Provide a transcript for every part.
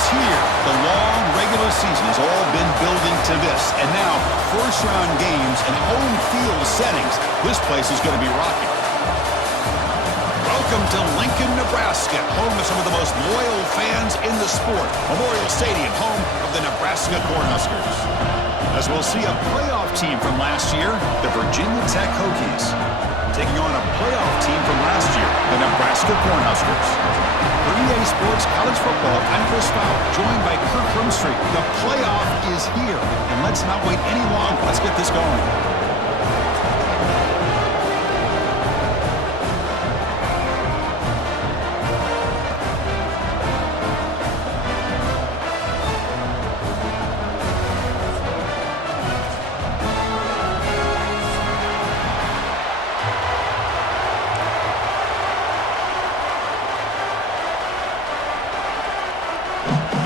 is here. The long regular season has all been building to this. And now, first-round games and home field settings. This place is going to be rocking. Welcome to Lincoln, Nebraska, home of some of the most loyal fans in the sport. Memorial Stadium, home of the Nebraska Cornhuskers. As we'll see a playoff team from last year, the Virginia Tech Hokies, taking on a playoff team from last year, the Nebraska Cornhuskers. For EA Sports College Football, I'm Chris Fowler, joined by Kirk Hermstreet. The playoff is here, and let's not wait any longer. Let's get this going.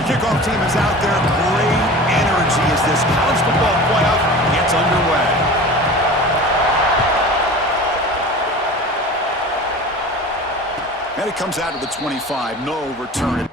Kickoff team is out there. Great energy as this college football playoff gets underway. And it comes out of the 25. No return.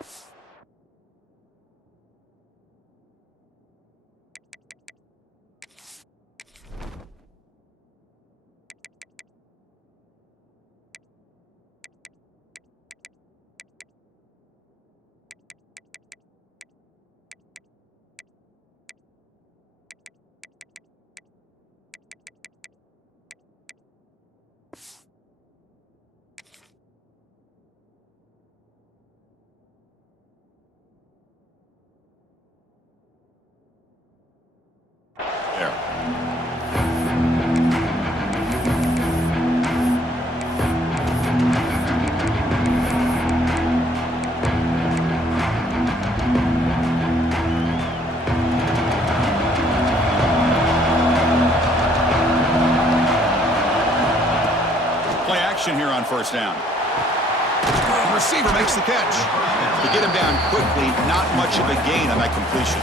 Here on first down. The receiver makes the catch. To get him down quickly, not much of a gain on that completion.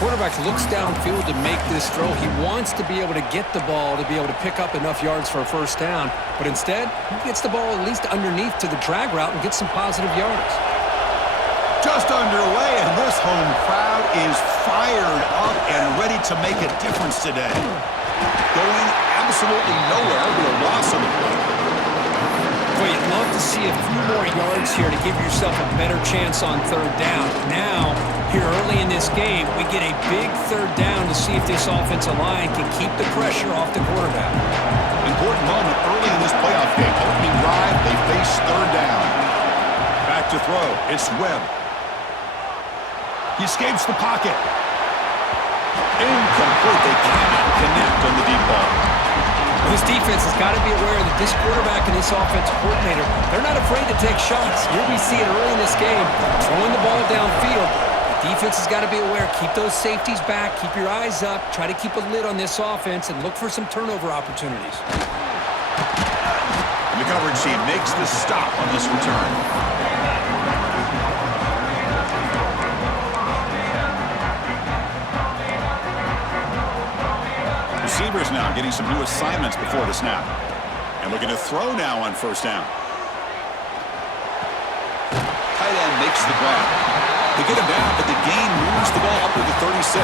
Quarterback looks downfield to make this throw. He wants to be able to get the ball to be able to pick up enough yards for a first down, but instead, he gets the ball at least underneath to the drag route and gets some positive yards. Just underway, and this home crowd is fired up and ready to make a difference today. Going absolutely nowhere with a loss on the play. Well, you'd love to see a few more yards here to give yourself a better chance on third down. Now, here early in this game, we get a big third down to see if this offensive line can keep the pressure off the quarterback. Important moment early in this playoff game. Opening drive, they face third down. Back to throw. It's Webb. He escapes the pocket. Incomplete. They cannot connect on the deep ball. This defense has got to be aware that this quarterback and this offensive coordinator, they're not afraid to take shots. Here we see it early in this game, throwing the ball downfield. The defense has got to be aware. Keep those safeties back. Keep your eyes up. Try to keep a lid on this offense and look for some turnover opportunities. And the coverage team makes the stop on this return. Receivers now getting some new assignments before the snap. And looking to throw now on first down. Tight end makes the grab. They get him down, but the gain moves the ball up to the 36.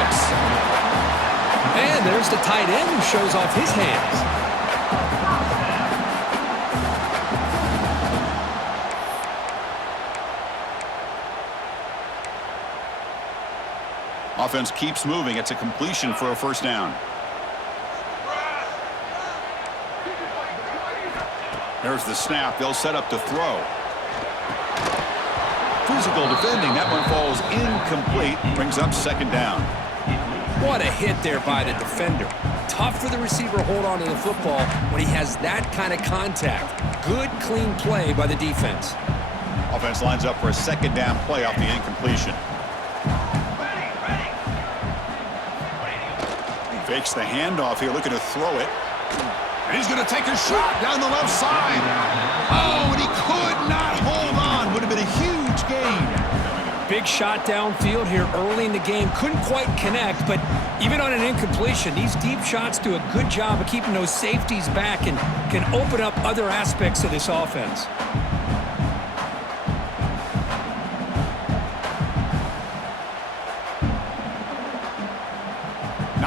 And there's the tight end who shows off his hands. Offense keeps moving. It's a completion for a first down. There's the snap. They'll set up to throw. Physical defending. That one falls incomplete. Brings up second down. What a hit there by the defender. Tough for the receiver to hold on to the football when he has that kind of contact. Good, clean play by the defense. Offense lines up for a second down play off the incompletion. He fakes the handoff here, looking to throw it. And he's going to take a shot down the left side. Oh, and he could not hold on. Would have been a huge gain. Big shot downfield here early in the game. Couldn't quite connect, but even on an incompletion, these deep shots do a good job of keeping those safeties back and can open up other aspects of this offense.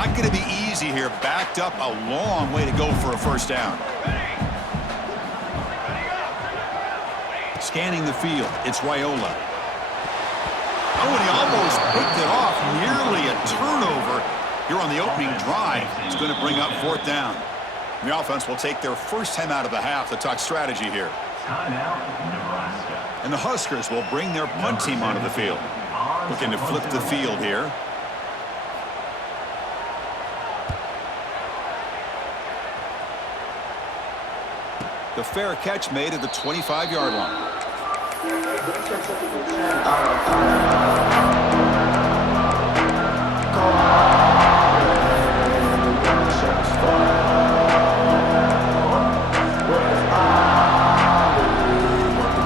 Not going to be easy here. Backed up a long way to go for a first down. Scanning the field, it's Raiola. Oh, and he almost picked it off. Nearly a turnover here on the opening drive. It's going to bring up fourth down. The offense will take their first time out of the half to talk strategy here. Timeout, Nebraska. And the Huskers will bring their punt team onto the field. Looking to flip the field here. The fair catch made at the 25-yard line.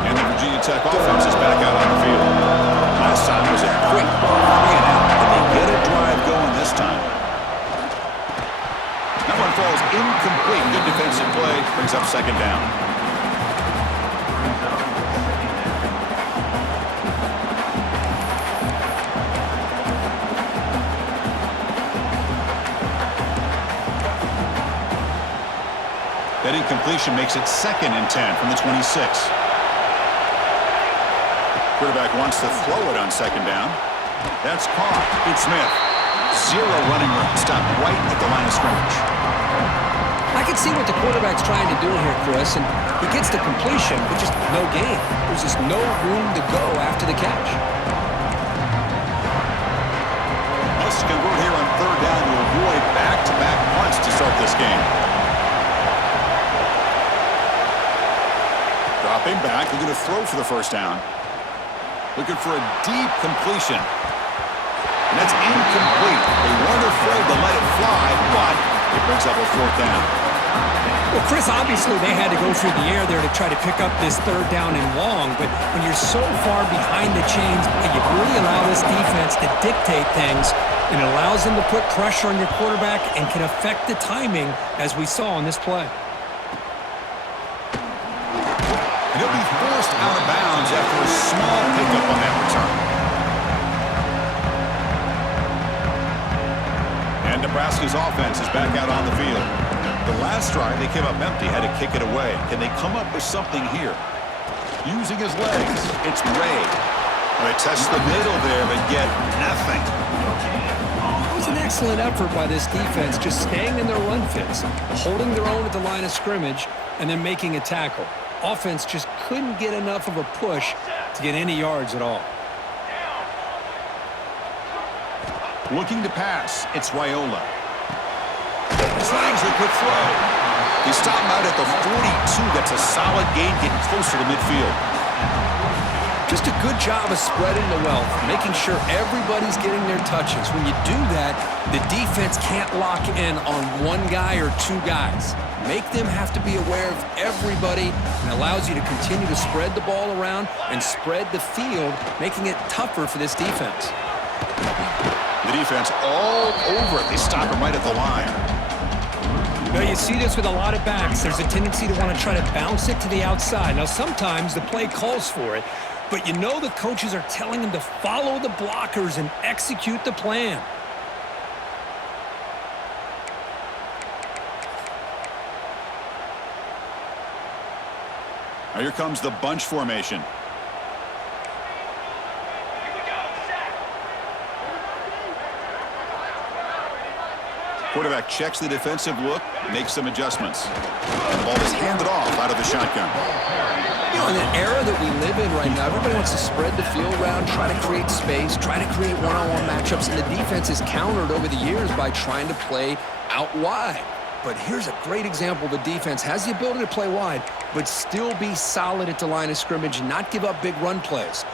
And the Virginia Tech offense is back out on the field. Last time was a quick 3-and-out. Can they get a drive going this time? That one falls incomplete. Good defensive play. Brings up second down. That incompletion makes it 2nd and 10 from the 26. Quarterback wants to throw it on second down. That's caught. It's Smith. Zero running room. Stopped right at the line of scrimmage. I can see what the quarterback's trying to do here, Chris, and he gets the completion, but just no gain. There's just no room to go after the catch. Must convert here on third down to avoid back-to-back punts to start this game. Dropping back, looking to throw for the first down. Looking for a deep completion. And that's incomplete. They weren't afraid to let it fly, but it brings up a fourth down. Well, Chris, obviously they had to go through the air there to try to pick up this third down and long, but when you're so far behind the chains, you really allow this defense to dictate things, and it allows them to put pressure on your quarterback and can affect the timing, as we saw in this play. And he'll be forced out of bounds after a small pickup on that return. And Nebraska's offense is back out on the field. The last drive, they came up empty, had to kick it away. Can they come up with something here? Using his legs, it's Ray. They test the middle there, but get nothing. It was an excellent effort by this defense, just staying in their run fits, holding their own at the line of scrimmage, and then making a tackle. Offense just couldn't get enough of a push to get any yards at all. Looking to pass, it's Raiola. Slangs a quick throw. They stop him out at the 42. That's a solid gain, getting closer to midfield. Just a good job of spreading the wealth, making sure everybody's getting their touches. When you do that, the defense can't lock in on one guy or two guys. Make them have to be aware of everybody, and allows you to continue to spread the ball around and spread the field, making it tougher for this defense. The defense all over it. They stop him right at the line. Now, you see this with a lot of backs. There's a tendency to want to try to bounce it to the outside. Now, sometimes the play calls for it, but you know the coaches are telling them to follow the blockers and execute the plan. Now here comes the bunch formation. Quarterback checks the defensive look, makes some adjustments. And the ball is handed off out of the shotgun. You know, in an era that we live in right now, everybody wants to spread the field around, try to create space, try to create one-on-one matchups, and the defense is countered over the years by trying to play out wide. But here's a great example. The defense has the ability to play wide, but still be solid at the line of scrimmage and not give up big run plays.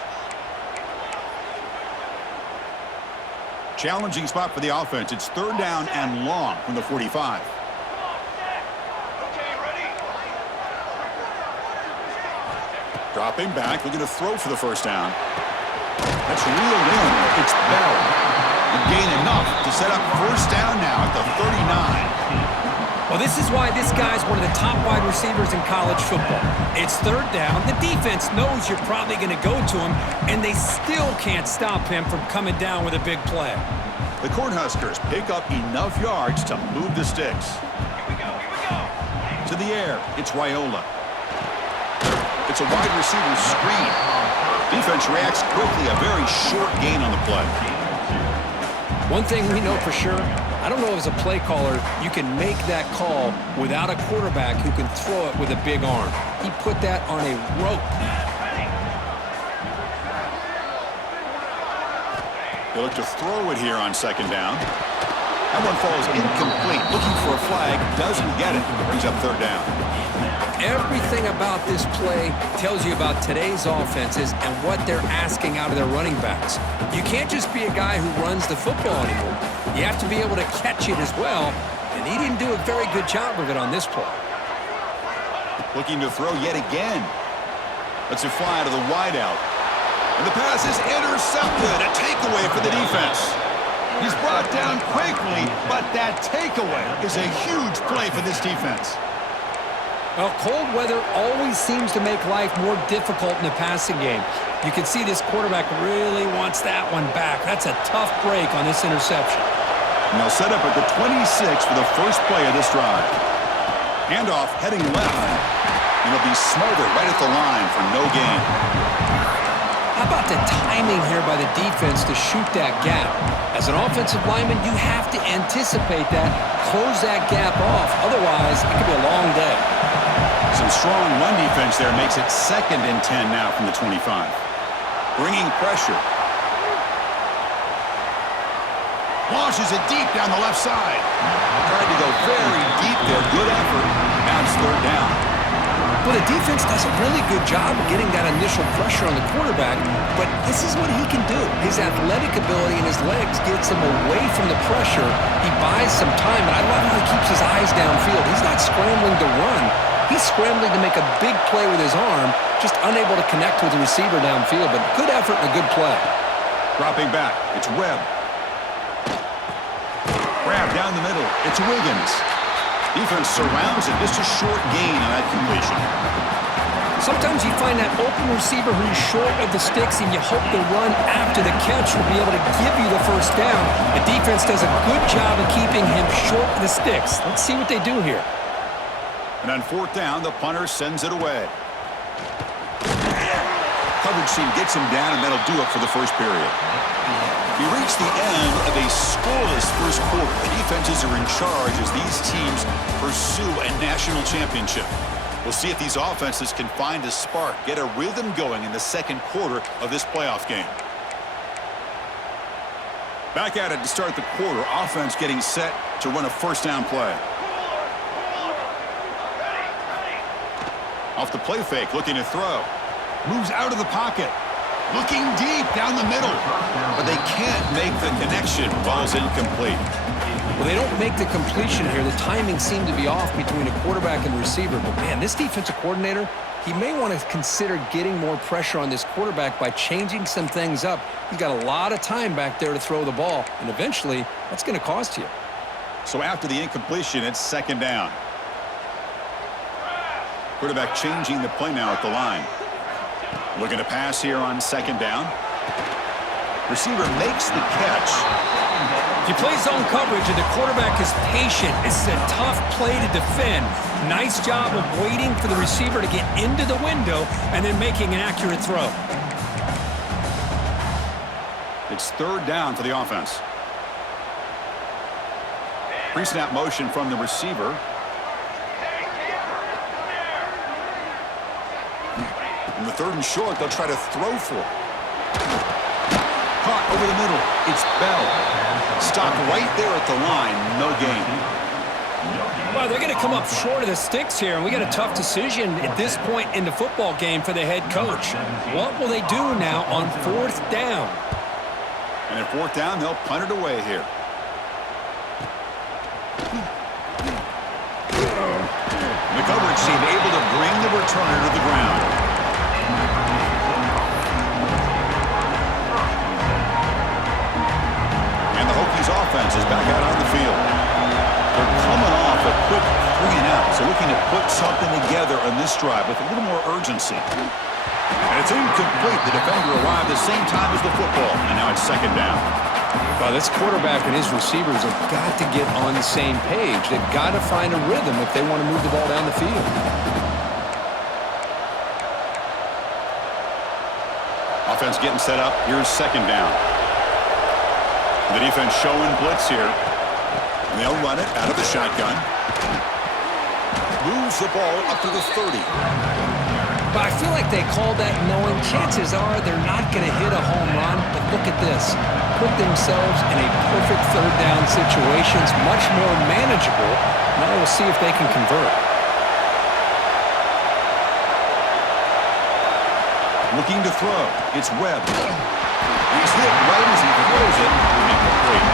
Challenging spot for the offense. It's third down and long from the 45. Dropping back, looking to throw for the first down. That's reeled in. It's Bell. And gain enough to set up first down now at the 39. Well, this is why this guy's one of the top wide receivers in college football. It's third down. The defense knows you're probably going to go to him, and they still can't stop him from coming down with a big play. The Cornhuskers pick up enough yards to move the sticks. To the air, it's Raiola. It's a wide receiver screen. Defense reacts quickly, a very short gain on the play. One thing we know for sure, I don't know as a play caller, you can make that call without a quarterback who can throw it with a big arm. He put that on a rope. They look to throw it here on second down. That one falls incomplete. Looking for a flag, doesn't get it. Brings up third down. Everything about this play tells you about today's offenses and what they're asking out of their running backs. You can't just be a guy who runs the football anymore. You have to be able to catch it as well, and he didn't do a very good job of it on this play. Looking to throw yet again. Lets it fly to the wideout. And the pass is intercepted. A takeaway for the defense. He's brought down quickly, but that takeaway is a huge play for this defense. Well, cold weather always seems to make life more difficult in the passing game. You can see this quarterback really wants that one back. That's a tough break on this interception. And they'll set up at the 26 for the first play of this drive. Handoff heading left. And it'll be smothered right at the line for no gain. How about the timing here by the defense to shoot that gap? As an offensive lineman, you have to anticipate that, close that gap off. Otherwise, it could be a long day. Some strong run defense there makes it 2nd and 10 now from the 25. Bringing pressure. Launches it deep down the left side. Tried to go very deep there. Good effort. Now it's third down. Well, the defense does a really good job of getting that initial pressure on the quarterback, but this is what he can do. His athletic ability and his legs gets him away from the pressure. He buys some time, and I love how he keeps his eyes downfield. He's not scrambling to run. He's scrambling to make a big play with his arm, just unable to connect with the receiver downfield, but good effort and a good play. Dropping back, it's Webb. Grab down the middle, it's Wiggins. Defense surrounds it, just a short gain on that completion. Sometimes you find that open receiver who's short of the sticks, and you hope the run after the catch will be able to give you the first down. The defense does a good job of keeping him short of the sticks. Let's see what they do here. And on fourth down, the punter sends it away. Coverage team gets him down, and that'll do it for the first period. We reach the end of a scoreless first quarter. The defenses are in charge as these teams pursue a national championship. We'll see if these offenses can find a spark, get a rhythm going in the second quarter of this playoff game. Back at it to start the quarter. Offense getting set to run a first down play. Off the play fake, looking to throw. Moves out of the pocket. Looking deep down the middle. But they can't make the connection. Ball's incomplete. Well, they don't make the completion here. The timing seemed to be off between a quarterback and receiver. But, man, this defensive coordinator, he may want to consider getting more pressure on this quarterback by changing some things up. He's got a lot of time back there to throw the ball. And eventually, that's going to cost you. So after the incompletion, it's second down. Quarterback changing the play now at the line. Looking to pass here on second down. Receiver makes the catch. If you play zone coverage and the quarterback is patient, this is a tough play to defend. Nice job of waiting for the receiver to get into the window and then making an accurate throw. It's third down for the offense. Pre-snap motion from the receiver. In the third and short, they'll try to throw for it. Caught over the middle. It's Bell. Stopped right there at the line. No gain. Well, they're going to come up short of the sticks here, and we got a tough decision at this point in the football game for the head coach. What will they do now on fourth down? And at fourth down, they'll punt it away here. The coverage team able to bring the returner to the ground. And the Hokies offense is back out on the field. They're coming off a quick 3-and-out, so looking to put something together on this drive with a little more urgency. And it's incomplete. The defender arrived the same time as the football, and now it's second down. Well, this quarterback and his receivers have got to get on the same page. They've got to find a rhythm if they want to move the ball down the field. Offense getting set up. Here's second down. The defense showing blitz here. And they'll run it out of the shotgun. Moves the ball up to the 30. But I feel like they called that knowing chances are they're not going to hit a home run. But look at this. Put themselves in a perfect third down situation. It's much more manageable. Now we'll see if they can convert. Looking to throw. It's Webb. He's hit right as he throws it. Incomplete.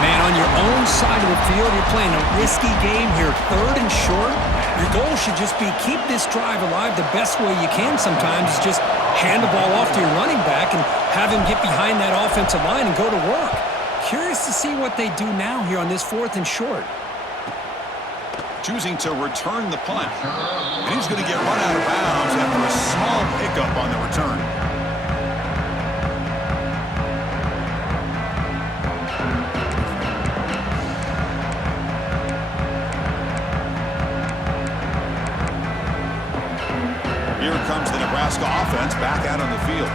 Man, on your own side of the field, you're playing a risky game here, third and short. Your goal should just be keep this drive alive the best way you can sometimes is just hand the ball off to your running back and have him get behind that offensive line and go to work. Curious to see what they do now here on this fourth and short. Choosing to return the punt. And he's going to get run out of bounds after a small pickup on the return. Here comes the Nebraska offense back out on the field.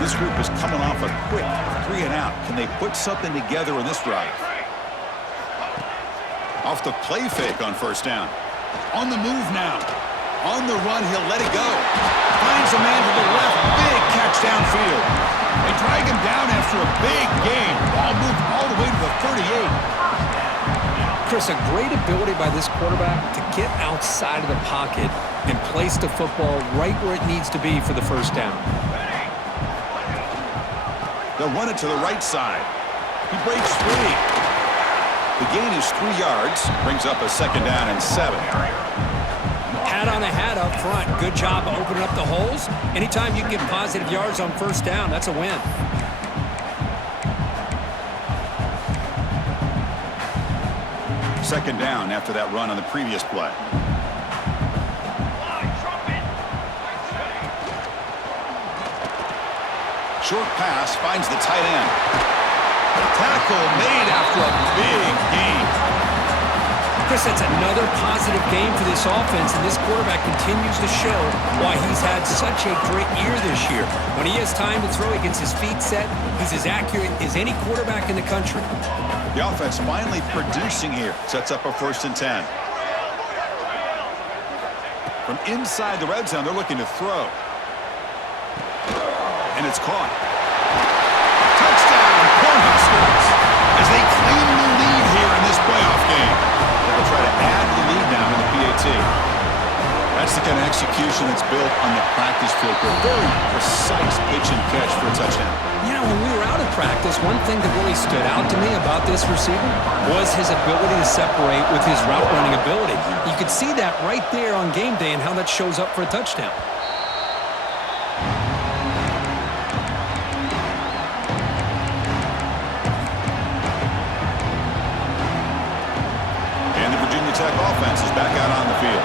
This group is coming off a quick 3 and out. Can they put something together in this drive? Off the play fake on first down. On the move now. On the run, he'll let it go. Finds a man to the left. Big catch downfield. They drag him down after a big gain. Ball moved all the way to the 38. Chris, a great ability by this quarterback to get outside of the pocket and place the football right where it needs to be for the first down. They'll run it to the right side. He breaks free. The gain is 3 yards. Brings up a second down and 7. Hat on a hat up front. Good job of opening up the holes. Anytime you can get positive yards on first down, that's a win. Second down after that run on the previous play. Short pass finds the tight end. A tackle made after a big gain. Chris, that's another positive game for this offense, and this quarterback continues to show why he's had such a great year this year. When he has time to throw, he gets his feet set. He's as accurate as any quarterback in the country. The offense finally producing here. Sets up a 1st and 10. From inside the red zone, they're looking to throw. And it's caught. Touchdown, Cornhuskers, as they claim the lead here in this playoff game. They'll try to add the lead now in the PAT. That's the kind of execution that's built on the practice field. A very precise pitch and catch for a touchdown. You know, when we were out of practice, one thing that really stood out to me about this receiver was his ability to separate with his route running ability. You could see that right there on game day and how that shows up for a touchdown. And the Virginia Tech offense is back out on the field.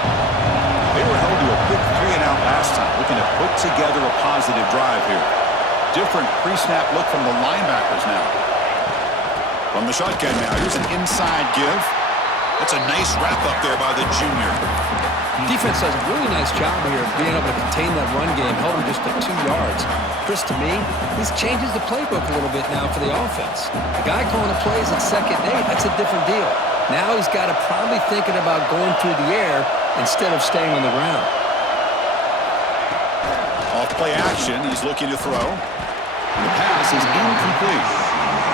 They were held to a quick 3 and out last time, looking to put together a positive drive here. Different pre-snap look from the linebackers now. From the shotgun now, here's an inside give. That's a nice wrap up there by the junior. Defense does a really nice job here of being able to contain that run game, held him just at 2 yards. Chris, to me, this changes the playbook a little bit now for the offense. The guy calling the plays at 2nd and 8, that's a different deal. Now he's got to probably thinking about going through the air instead of staying on the ground. Off play action, he's looking to throw. And the pass is incomplete.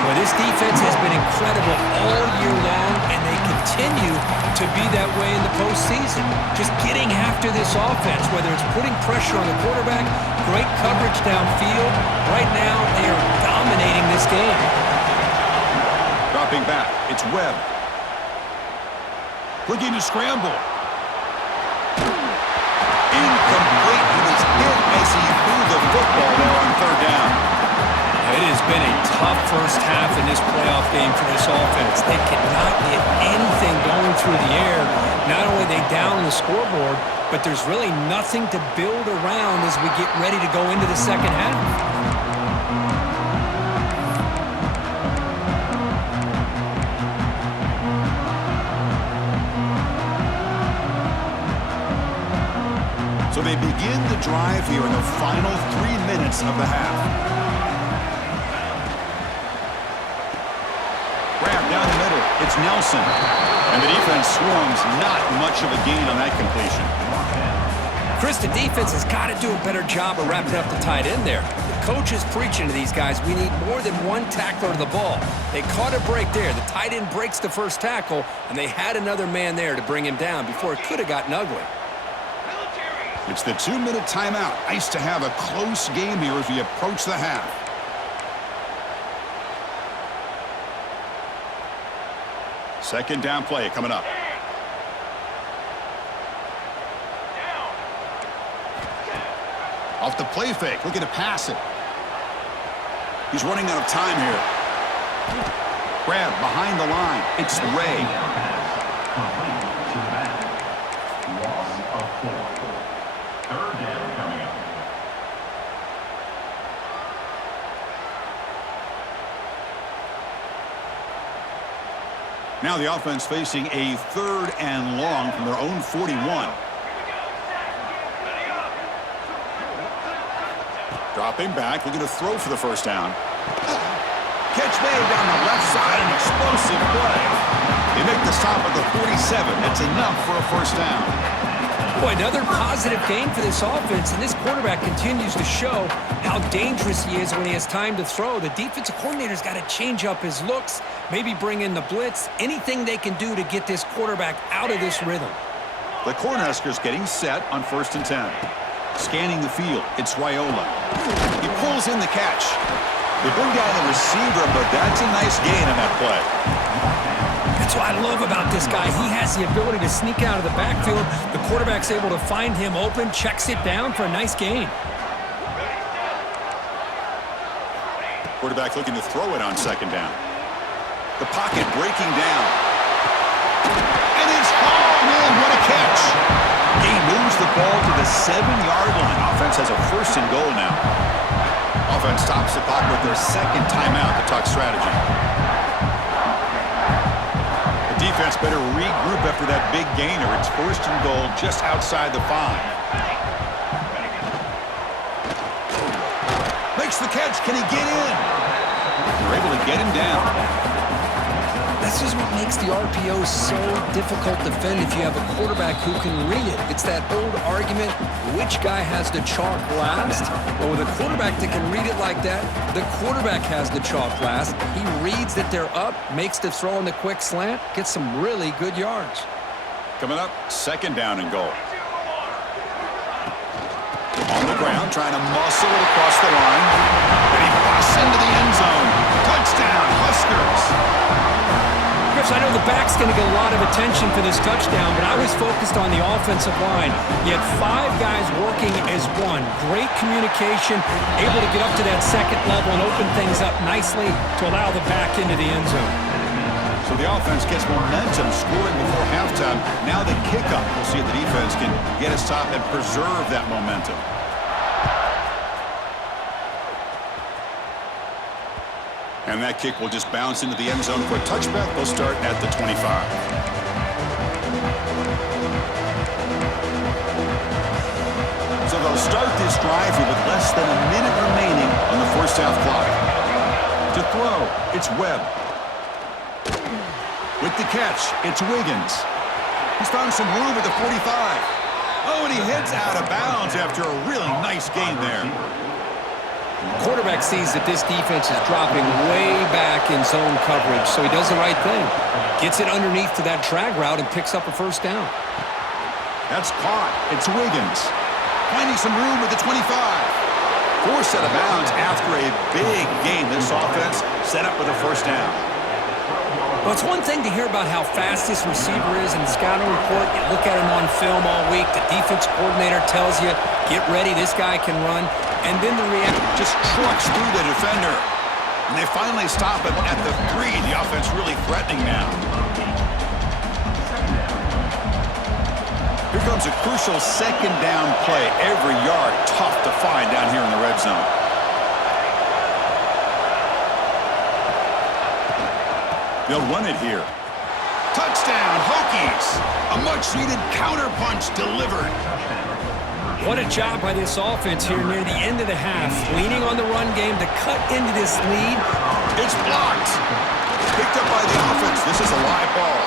Well, this defense has been incredible all year long, and they continue to be that way in the postseason. Just getting after this offense, whether it's putting pressure on the quarterback, great coverage downfield. Right now, they are dominating this game. Dropping back, it's Webb. Looking to scramble. Incomplete. He was hit as he threw the football there on 3rd down. It has been a tough first half in this playoff game for this offense. They cannot get anything going through the air. Not only are they down on the scoreboard, but there's really nothing to build around as we get ready to go into the second half. So they begin the drive here in the final 3 minutes of the half. Grab down the middle. It's Nelson. And the defense swarms. Not much of a gain on that completion. Chris, the defense has got to do a better job of wrapping up the tight end there. The coach is preaching to these guys, we need more than one tackler to the ball. They caught a break there. The tight end breaks the first tackle, and they had another man there to bring him down before it could have gotten ugly. It's the 2-minute timeout. Nice to have a close game here as we approach the half. Second down play coming up. Off the play fake, looking to pass it. He's running out of time here. Grab behind the line. It's Ray. Complete to the back. Loss of 4. Third down coming up. Now the offense facing a 3rd and long from their own 41. Dropping back, looking to throw for the first down. Catch made down the left side, an explosive play. They make the stop at the 47. That's enough for a first down. Boy, another positive gain for this offense, and this quarterback continues to show how dangerous he is when he has time to throw. The defensive coordinator's got to change up his looks, maybe bring in the blitz, anything they can do to get this quarterback out of this rhythm. The Cornhuskers getting set on 1st and 10. Scanning the field, it's Raiola. He pulls in the catch. They bring down the receiver, but that's a nice gain on that play. That's what I love about this guy. He has the ability to sneak out of the backfield. The quarterback's able to find him open, checks it down for a nice gain. Quarterback looking to throw it on 2nd down. The pocket breaking down. And it's hauled in. What a catch. He moves the ball to the 7-yard line. Offense has a 1st and goal now. Offense stops the clock with their 2nd timeout to talk strategy. The defense better regroup after that big gainer. It's 1st and goal just outside the 5. Makes the catch. Can he get in? They're able to get him down. This is what makes the RPO so difficult to defend if you have a quarterback who can read it. It's that old argument, which guy has the chalk last? Well, with a quarterback that can read it like that, the quarterback has the chalk last. He reads that they're up, makes the throw in the quick slant, gets some really good yards. Coming up, 2nd down and goal. On the ground, trying to muscle it across the line. And he busts into the end zone. Touchdown, Huskers. Chris, I know the back's going to get a lot of attention for this touchdown, but I was focused on the offensive line. You had 5 guys working as one. Great communication, able to get up to that 2nd level and open things up nicely to allow the back into the end zone. So the offense gets momentum, scoring before halftime. Now the kickoff. We'll see if the defense can get a stop and preserve that momentum. And that kick will just bounce into the end zone for a touchback. They'll start at the 25. So they'll start this drive here with less than a minute remaining on the first half clock. To throw, it's Webb. With the catch, it's Wiggins. He's found some room at the 45. Oh, and he heads out of bounds after a really nice gain there. Quarterback sees that this defense is dropping way back in zone coverage, so he does the right thing. Gets it underneath to that drag route and picks up a first down. That's caught. It's Wiggins. Finding some room at the 25. Forced out of bounds after a big game. This offense set up with a first down. Well, it's one thing to hear about how fast this receiver is in the scouting report. You look at him on film all week. The defense coordinator tells you, get ready, this guy can run. And then the reaction just trucks through the defender. And they finally stop him at the 3. The offense really threatening now. Here comes a crucial 2nd down play. Every yard tough to find down here in the red zone. They'll run it here. Touchdown, Hokies! A much-needed counterpunch delivered. What a job by this offense here near the end of the half. Leaning on the run game to cut into this lead. It's blocked. Picked up by the offense. This is a live ball.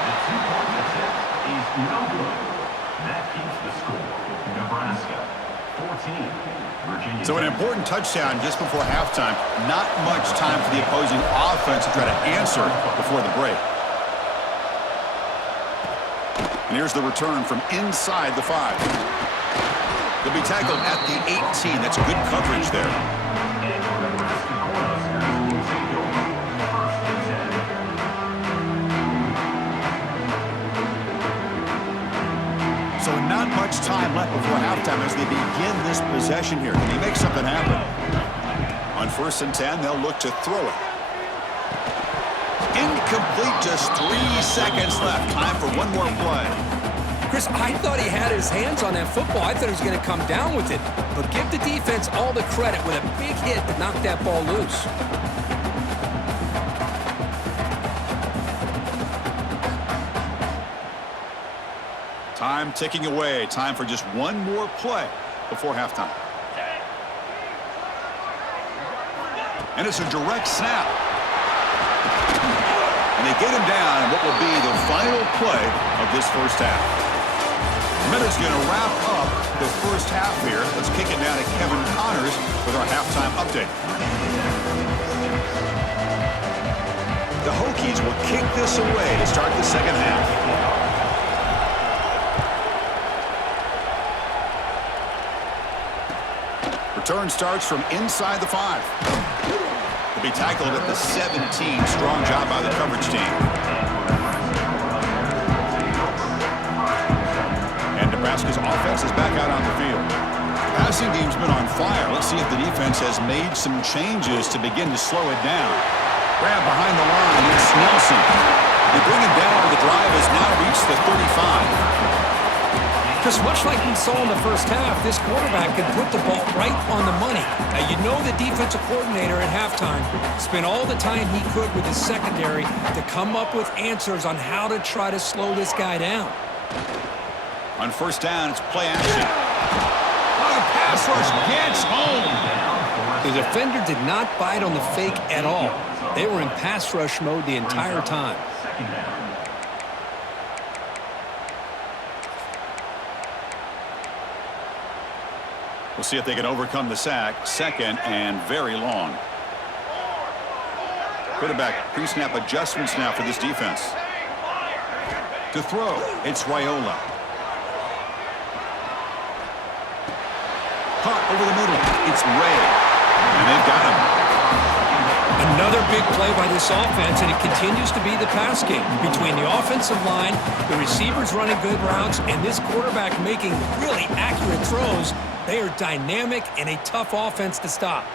The two-point attempt is no good. That keeps the score. Nebraska, 14. Virginia. So an important touchdown just before halftime. Not much time for the opposing offense to try to answer before the break. And here's the return from inside the 5. They'll be tackled at the 18. That's good coverage there. So not much time left before halftime as they begin this possession here. Can they make something happen? On 1st and 10, they'll look to throw it. Incomplete, just 3 seconds left. Time for one more play. Chris, I thought he had his hands on that football. I thought he was going to come down with it. But give the defense all the credit with a big hit to knock that ball loose. Time ticking away. Time for just one more play before halftime. And it's a direct snap. And they get him down in what will be the final play of this first half. Minutes going to wrap up the first half here. Let's kick it down to Kevin Connors with our halftime update. The Hokies will kick this away to start the second half. Return starts from inside the 5. Will be tackled at the 17. Strong job by the coverage team. And Nebraska's offense is back out on the field. Passing game's been on fire. Let's see if the defense has made some changes to begin to slow it down. Grab behind the line. It's Nelson. They bring him down. The drive has now reached the 35. Because much like we saw in the first half, this quarterback can put the ball right on the money. Now, you know the defensive coordinator at halftime spent all the time he could with his secondary to come up with answers on how to try to slow this guy down. On 1st down, it's play action. Oh, the pass rush gets home. The defender did not bite on the fake at all. They were in pass rush mode the entire time. Second down. We'll see if they can overcome the sack. 2nd and very long. Quarterback pre-snap adjustments now for this defense. To throw, it's Raiola. Caught over the middle. It's Ray. And they've got him. Another big play by this offense, and it continues to be the pass game. Between the offensive line, the receivers running good routes, and this quarterback making really accurate throws, they are dynamic and a tough offense to stop.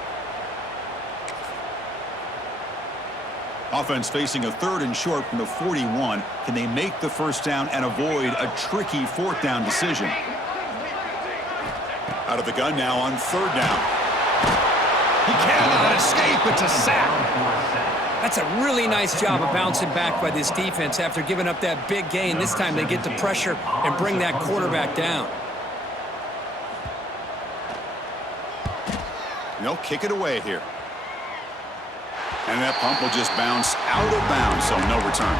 Offense facing a 3rd and short from the 41. Can they make the 1st down and avoid a tricky 4th down decision? Out of the gun now on 3rd down. He cannot escape. It's a sack. That's a really nice job of bouncing back by this defense after giving up that big gain. This time they get the pressure and bring that quarterback down. They'll kick it away here. And that pump will just bounce out of bounds, so no return.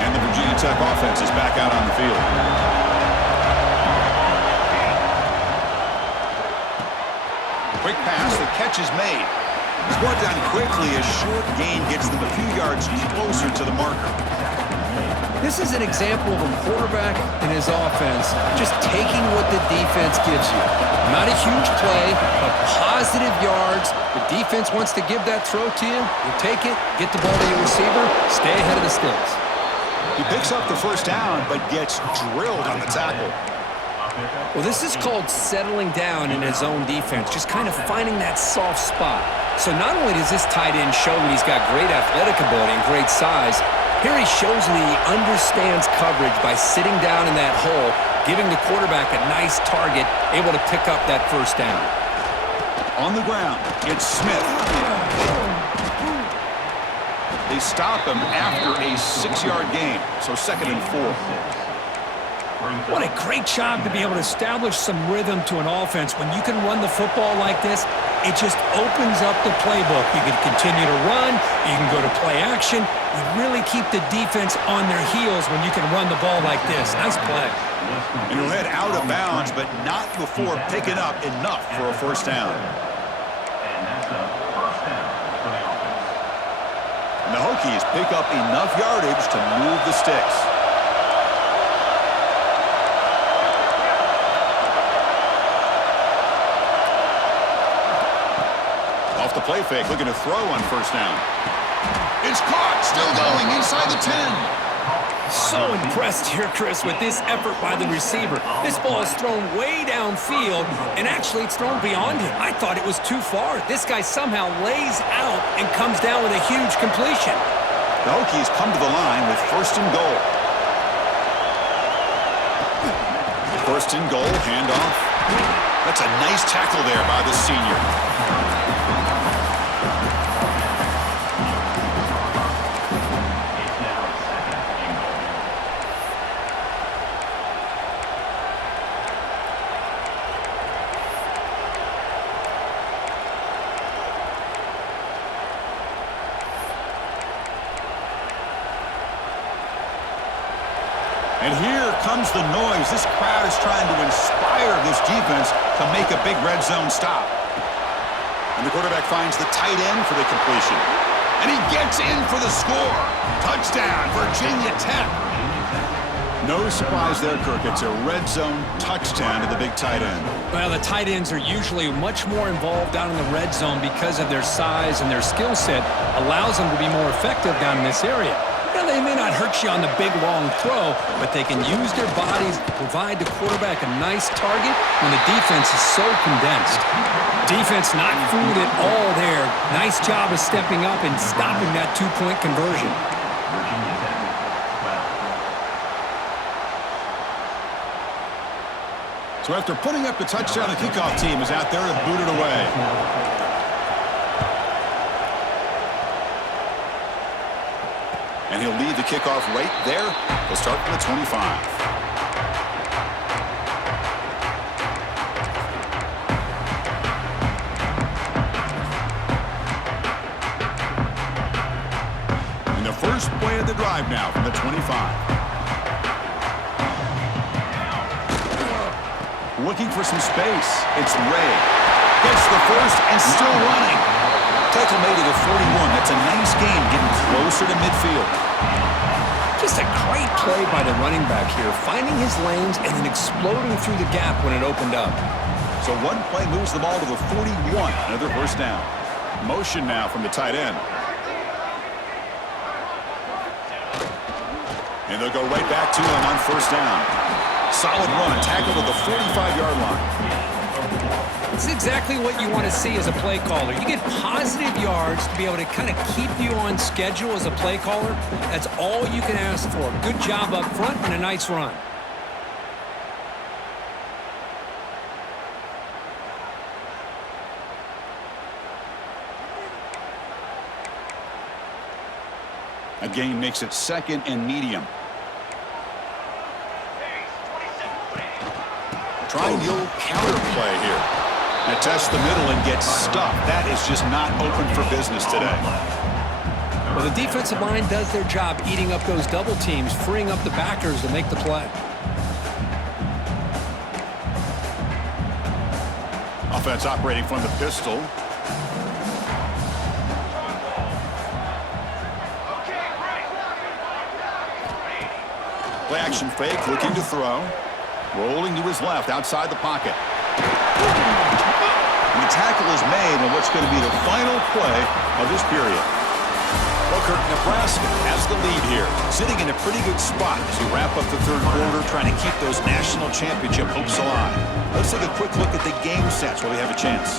And the Virginia Tech offense is back out on the field. Quick pass, the catch is made. It's brought down quickly. A short gain gets them a few yards closer to the marker. This is an example of a quarterback and his offense just taking what the defense gives you. Not a huge play, but positive yards. The defense wants to give that throw to you. You take it, get the ball to your receiver, stay ahead of the sticks. He picks up the 1st down, but gets drilled on the tackle. Well, this is called settling down in his own defense, just kind of finding that soft spot. So not only does this tight end show that he's got great athletic ability and great size, here he shows that he understands coverage by sitting down in that hole, giving the quarterback a nice target, able to pick up that 1st down. On the ground, it's Smith. They stop him after a 6-yard gain, so 2nd and 4. What a great job to be able to establish some rhythm to an offense. When you can run the football like this, it just opens up the playbook. You can continue to run. You can go to play action. You really keep the defense on their heels when you can run the ball like this. Nice play. And he'll head out of bounds, but not before picking up enough for a first down. And that's a first down for the offense. And the Hokies pick up enough yardage to move the sticks. Off the play fake, looking to throw on first down. It's caught, still going inside the 10. So impressed here, Chris, with this effort by the receiver. This ball is thrown way downfield, and actually it's thrown beyond him. I thought it was too far. This guy somehow lays out and comes down with a huge completion. The Hokies come to the line with 1st and goal. 1st and goal, handoff. That's a nice tackle there by the senior. And here comes the noise. This crowd is trying to inspire this defense to make a big red zone stop. And the quarterback finds the tight end for the completion. And he gets in for the score. Touchdown, Virginia Tech. No surprise there, Kirk. It's a red zone touchdown to the big tight end. Well, the tight ends are usually much more involved down in the red zone because of their size, and their skill set allows them to be more effective down in this area. Now, they may not hurt you on the big, long throw, but they can use their bodies to provide the quarterback a nice target when the defense is so condensed. Defense not fooled at all there. Nice job of stepping up and stopping that two-point conversion. So after putting up the touchdown, the kickoff team is out there to boot it away. And he'll lead the kickoff right there. They'll start from the 25. And the first play of the drive now from the 25. Looking for some space. It's Ray. Gets the first and still running. Tackle made it at 41. That's a nice game getting closer to midfield. Just a great play by the running back here, finding his lanes and then exploding through the gap when it opened up. So one play moves the ball to the 41. Another first down. Motion now from the tight end. And they'll go right back to him on first down. Solid run, tackle to the 45-yard line. It's exactly what you want to see as a play caller. You get positive yards to be able to kind of keep you on schedule as a play caller. That's all you can ask for. Good job up front and a nice run. A gain makes it 2nd and medium. Trying the old counter play here. Now test the middle and get stuffed. That is just not open for business today. Well, the defensive line does their job eating up those double teams, freeing up the backers to make the play. Offense operating from the pistol. Play action fake, looking to throw. Rolling to his left, outside the pocket. And the tackle is made on what's going to be the final play of this period. Booker, Nebraska has the lead here, sitting in a pretty good spot as we wrap up the third quarter, trying to keep those national championship hopes alive. Let's take a quick look at the game stats while we have a chance.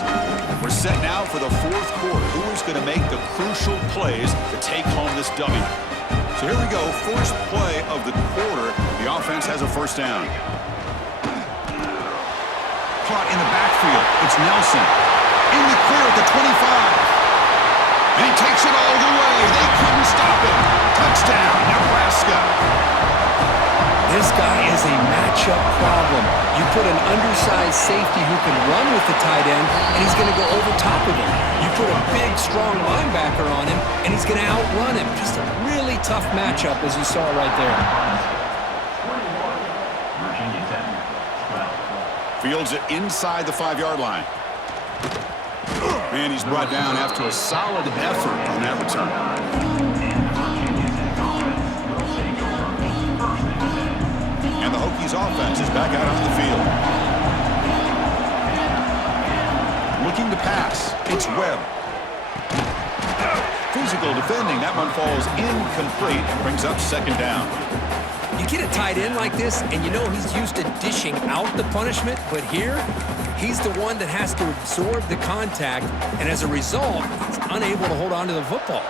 We're set now for the fourth quarter. Who is going to make the crucial plays to take home this W? So here we go, first play of the quarter. The offense has a first down. Caught in the backfield. It's Nelson. In the clear at the 25. And he takes it all the way. They couldn't stop him. Touchdown, Nebraska. This guy is a matchup problem. You put an undersized safety who can run with the tight end, and he's going to go over top of him. You put a big, strong linebacker on him, and he's going to outrun him. Just a really tough matchup, as you saw right there. Virginia Tech 12. Fields it inside the 5-yard line. And he's brought down after a solid effort on that return. And the Hokies offense is back out on the field. Looking to pass. It's Webb. Physical defending. That one falls incomplete and brings up second down. You get a tight end like this, and you know he's used to dishing out the punishment, but here, he's the one that has to absorb the contact, and as a result, he's unable to hold on to the football.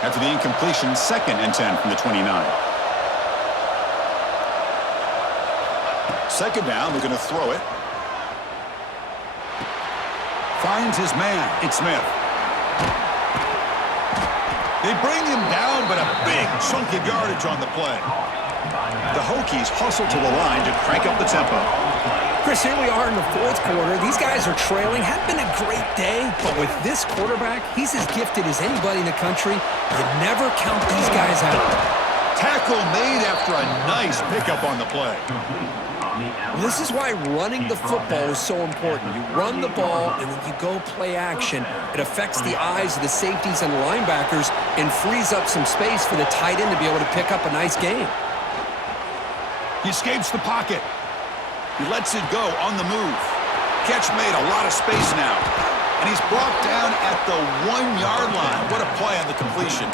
After the incompletion, 2nd and 10 from the 29. Second down, they're going to throw it. Finds his man. It's Smith. They bring him down, but a big chunk of yardage on the play. The Hokies hustle to the line to crank up the tempo. Chris, here we are in the 4th quarter. These guys are trailing. Had been a great day, but with this quarterback, he's as gifted as anybody in the country. You never count these guys out. Tackle made after a nice pickup on the play. This is why running the football is so important. You run the ball, and when you go play action, it affects the eyes of the safeties and linebackers and frees up some space for the tight end to be able to pick up a nice game. He escapes the pocket. He lets it go on the move. Catch made, a lot of space now. And he's brought down at the 1-yard line. What a play on the completion.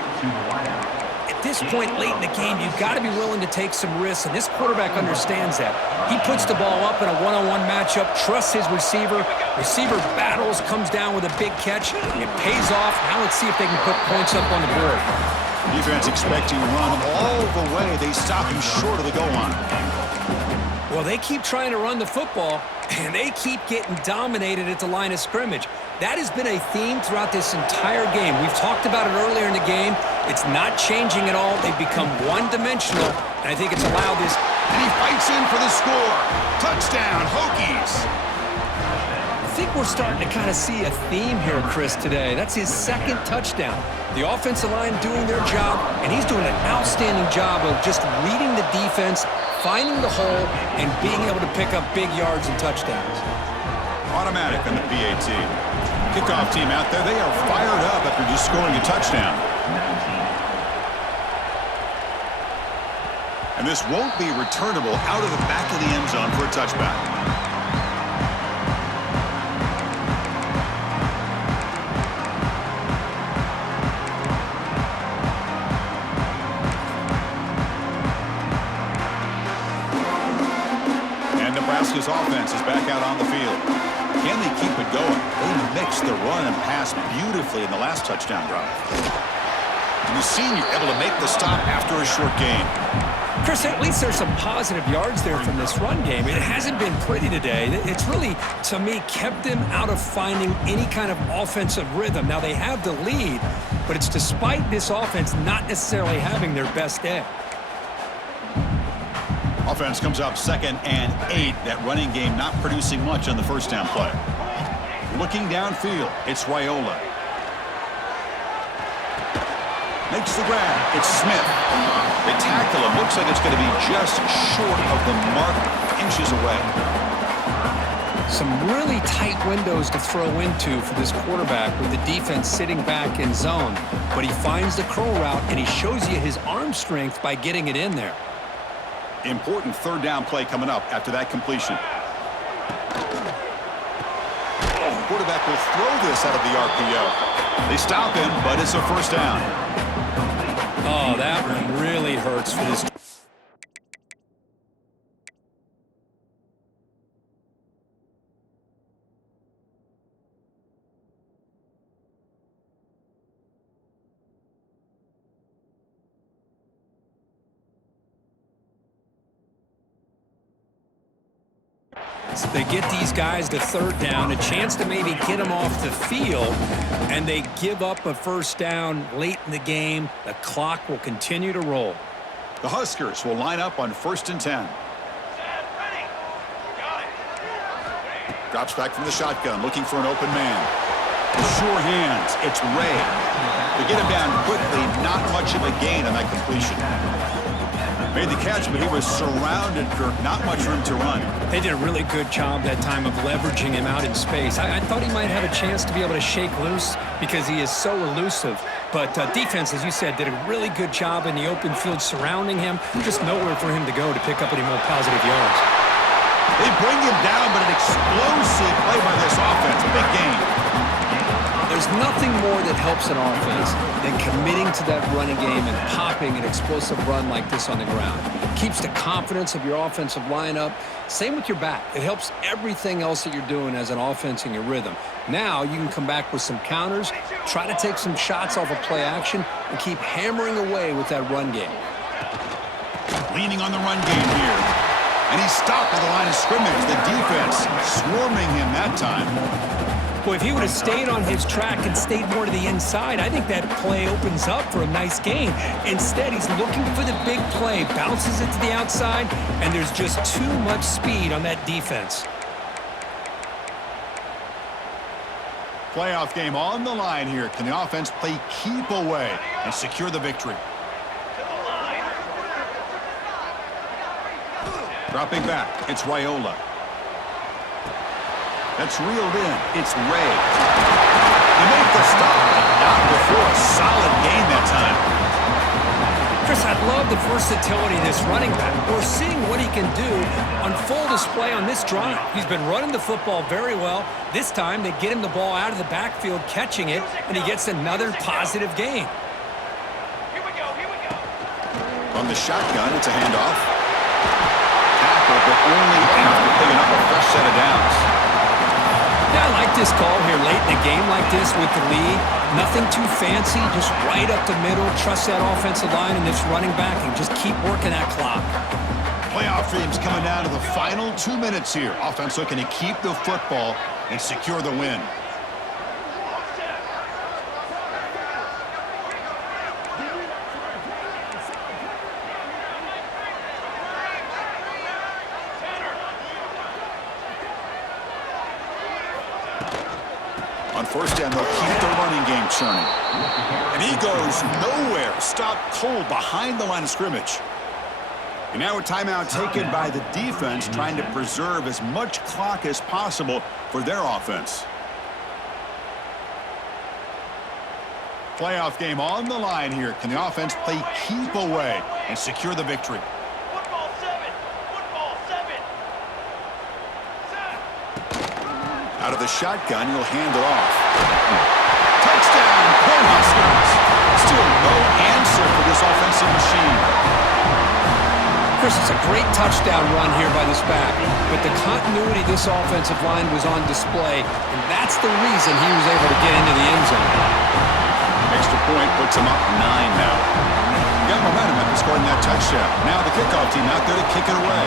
At this point late in the game, you've got to be willing to take some risks, and this quarterback understands that. He puts the ball up in a one-on-one matchup, trusts his receiver. Receiver battles, comes down with a big catch. It pays off. Now let's see if they can put points up on the board. Defense expecting to run all the way. They stop him short of the goal line. Well, they keep trying to run the football, and they keep getting dominated at the line of scrimmage. That has been a theme throughout this entire game. We've talked about it earlier in the game. It's not changing at all. They've become one-dimensional, and I think it's allowed this. And he fights in for the score. Touchdown, Hokies. I think we're starting to kind of see a theme here, Chris, today. That's his 2nd touchdown. The offensive line doing their job, and he's doing an outstanding job of just reading the defense, finding the hole, and being able to pick up big yards and touchdowns. Automatic on the PAT. Kickoff team out there, they are fired up after just scoring a touchdown. And this won't be returnable out of the back of the end zone for a touchback. And Nebraska's offense is back out on the field. Can they keep it going? They mixed the run and pass beautifully in the last touchdown drive. And the senior able to make the stop after a short gain. Chris, at least there's some positive yards there from this run game. It hasn't been pretty today. It's really, to me, kept them out of finding any kind of offensive rhythm. Now, they have the lead, but it's despite this offense not necessarily having their best day. Offense comes up 2nd and 8. That running game not producing much on the first down play. Looking downfield, it's Raiola. Makes the grab. It's Smith. They tackle him. Looks like it's going to be just short of the mark, inches away. Some really tight windows to throw into for this quarterback with the defense sitting back in zone. But he finds the curl route, and he shows you his arm strength by getting it in there. Important 3rd down play coming up after that completion. Quarterback will throw this out of the RPO. They stop him, but it's a 1st down. Oh, that one really hurts for this. defense. They get these guys to third down, a chance to maybe get them off the field, and they give up a first down late in the game. The clock will continue to roll. The Huskers will line up on 1st and 10. Drops back from the shotgun, looking for an open man. Sure hands, it's Ray. They get him down quickly, not much of a gain on that completion. Made the catch, but he was surrounded, Kirk. Not much room to run. They did a really good job that time of leveraging him out in space. I thought he might have a chance to be able to shake loose because he is so elusive. But defense, as you said, did a really good job in the open field surrounding him. Just nowhere for him to go to pick up any more positive yards. They bring him down, but an explosive play by this offense. Big game. There's nothing more that helps an offense than committing to that running game and popping an explosive run like this on the ground. Keeps the confidence of your offensive lineup. Same with your back. It helps everything else that you're doing as an offense in your rhythm. Now you can come back with some counters, try to take some shots off of play action, and keep hammering away with that run game. Leaning on the run game here. And he's stopped at the line of scrimmage. The defense swarming him that time. Boy, if he would have stayed on his track and stayed more to the inside, I think that play opens up for a nice gain. Instead, he's looking for the big play, bounces it to the outside, and there's just too much speed on that defense. Playoff game on the line here. Can the offense play keep away and secure the victory? Dropping back, it's Raiola. That's reeled in. It's Ray. They make the stop, but not before a solid gain that time. Chris, I love the versatility of this running back. We're seeing what he can do on full display on this drive. He's been running the football very well. This time, they get him the ball out of the backfield, catching it, and he gets another positive gain. Here we go. On the shotgun, it's a handoff. Tackle, but only after picking up a fresh set of downs. Yeah, I like this call here late in a game like this with the lead. Nothing too fancy, just right up the middle. Trust that offensive line and this running back and just keep working that clock. Playoff games coming down to the final 2 minutes here. Offense looking to keep the football and secure the win. On first down, they'll keep the running game churning. And he goes nowhere. Stopped cold behind the line of scrimmage. And now a timeout taken by the defense, trying to preserve as much clock as possible for their offense. Playoff game on the line here. Can the offense play keep away and secure the victory? Football 7. Out of the shotgun, he'll hand it off. Touchdown, Cornhuskers. Still no answer for this offensive machine. Chris, it's a great touchdown run here by this back, but the continuity of this offensive line was on display, and that's the reason he was able to get into the end zone. Extra point puts him up 9 now. Got momentum after scoring that touchdown. Now the kickoff team out there to kick it away.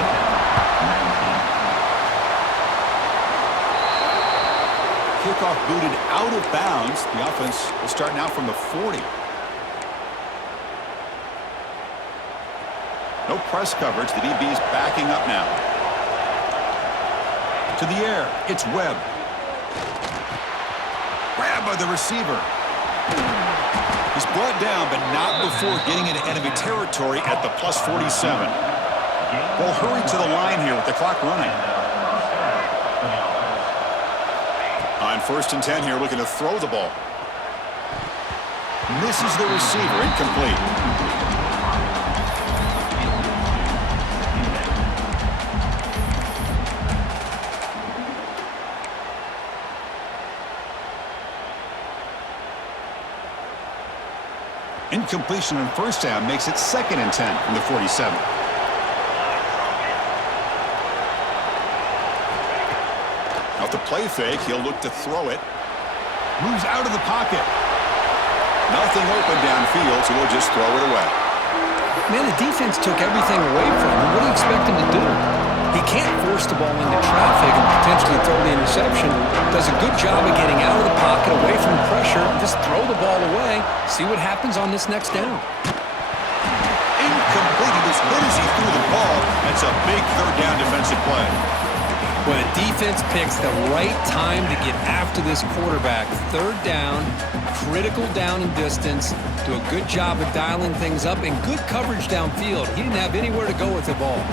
Kickoff booted out of bounds. The offense will start now from the 40. No press coverage. The DB's backing up now. To the air. It's Webb. Grab by the receiver. He's brought down, but not before getting into enemy territory at the plus 47. We'll hurry to the line here with the clock running. On first and 10 here, looking to throw the ball. Misses the receiver, incomplete. Incompletion on first down makes it 2nd and 10 from the 47. Off the play fake, he'll look to throw it. Moves out of the pocket. Nothing open downfield, so he'll just throw it away. Man, the defense took everything away from him. What do you expect him to do? He can't force the ball into traffic and potentially throw the interception. Does a good job of getting out of the pocket, away from the pressure, and just throw the ball away. See what happens on this next down. Incomplete. As good as he threw the ball, that's a big third down defensive play. When a defense picks the right time to get after this quarterback, third down, critical down and distance, do a good job of dialing things up, and good coverage downfield. He didn't have anywhere to go with the ball.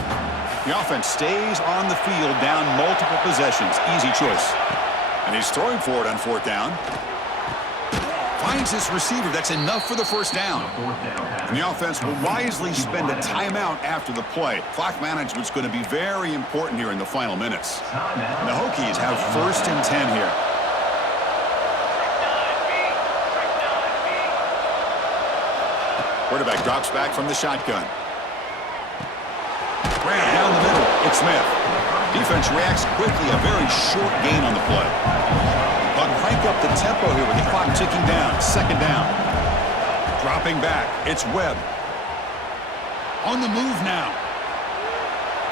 The offense stays on the field down multiple possessions. Easy choice. And he's throwing for it on fourth down. Finds his receiver. That's enough for the first down. And the offense will wisely spend a timeout after the play. Clock management's going to be very important here in the final minutes. And the Hokies have 1st and 10 here. Quarterback drops back from the shotgun. Ran down the middle. It's Smith. Defense reacts quickly. A very short gain on the play. But crank up the tempo here with the clock ticking down. 2nd down. Dropping back. It's Webb. On the move now.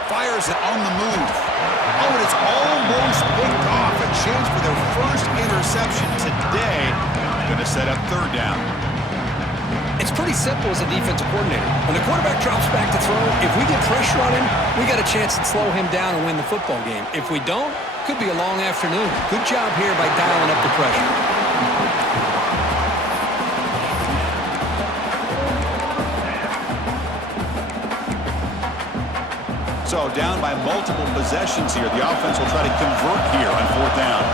Fires it on the move. Oh, and it's almost picked off. A chance for their first interception today. Going to set up 3rd down. It's pretty simple as a defensive coordinator. When the quarterback drops back to throw, if we get pressure on him, we got a chance to slow him down and win the football game. If we don't, could be a long afternoon. Good job here by dialing up the pressure. So down by multiple possessions here. The offense will try to convert here on 4th down.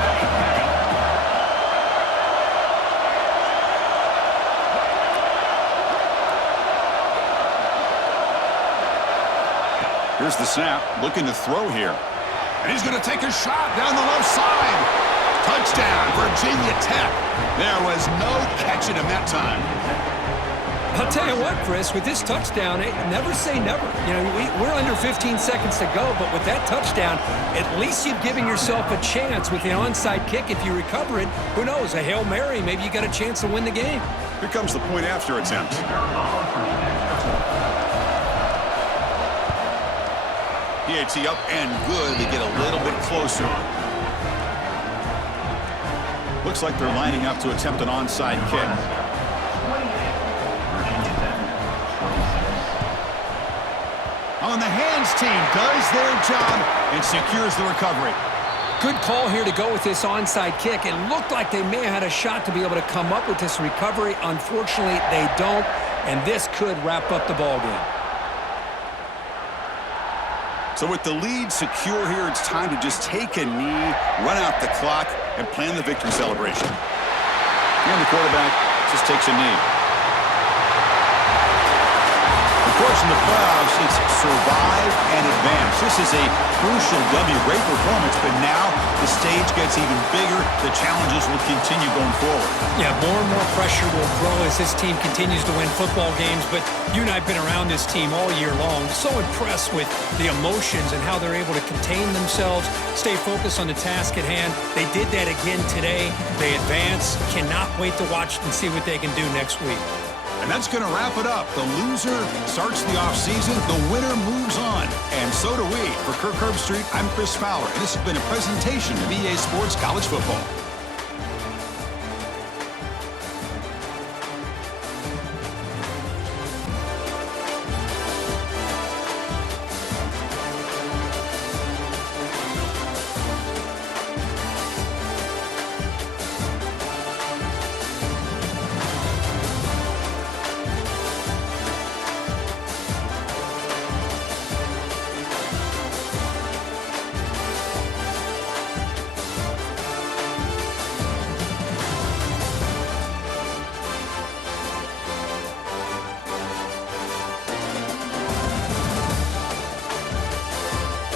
Here's the snap, looking to throw here. And he's going to take a shot down the left side. Touchdown, Virginia Tech. There was no catching him that time. I'll tell you what, Chris, with this touchdown, never say never. You know, we're under 15 seconds to go, but with that touchdown, at least you're giving yourself a chance with the onside kick. If you recover it, who knows, a Hail Mary, maybe you got a chance to win the game. Here comes the point after attempt. PAT up and good. They get a little bit closer. Looks like they're lining up to attempt an onside kick. On the hands team does their job and secures the recovery. Good call here to go with this onside kick. It looked like they may have had a shot to be able to come up with this recovery. Unfortunately, they don't, and this could wrap up the ball game. So with the lead secure here, it's time to just take a knee, run out the clock, and plan the victory celebration. And the quarterback just takes a knee. Of course, in the playoffs, it's survive and advance. This is a crucial W. Great performance, but now the stage gets even bigger. The challenges will continue going forward. Yeah, more and more pressure will grow as this team continues to win football games, but you and I have been around this team all year long. So impressed with the emotions and how they're able to contain themselves, stay focused on the task at hand. They did that again today. They advance. Cannot wait to watch and see what they can do next week. And that's going to wrap it up. The loser starts the offseason. The winner moves on. And so do we. For Kirk Herbstreit, I'm Chris Fowler. And this has been a presentation of EA Sports College Football.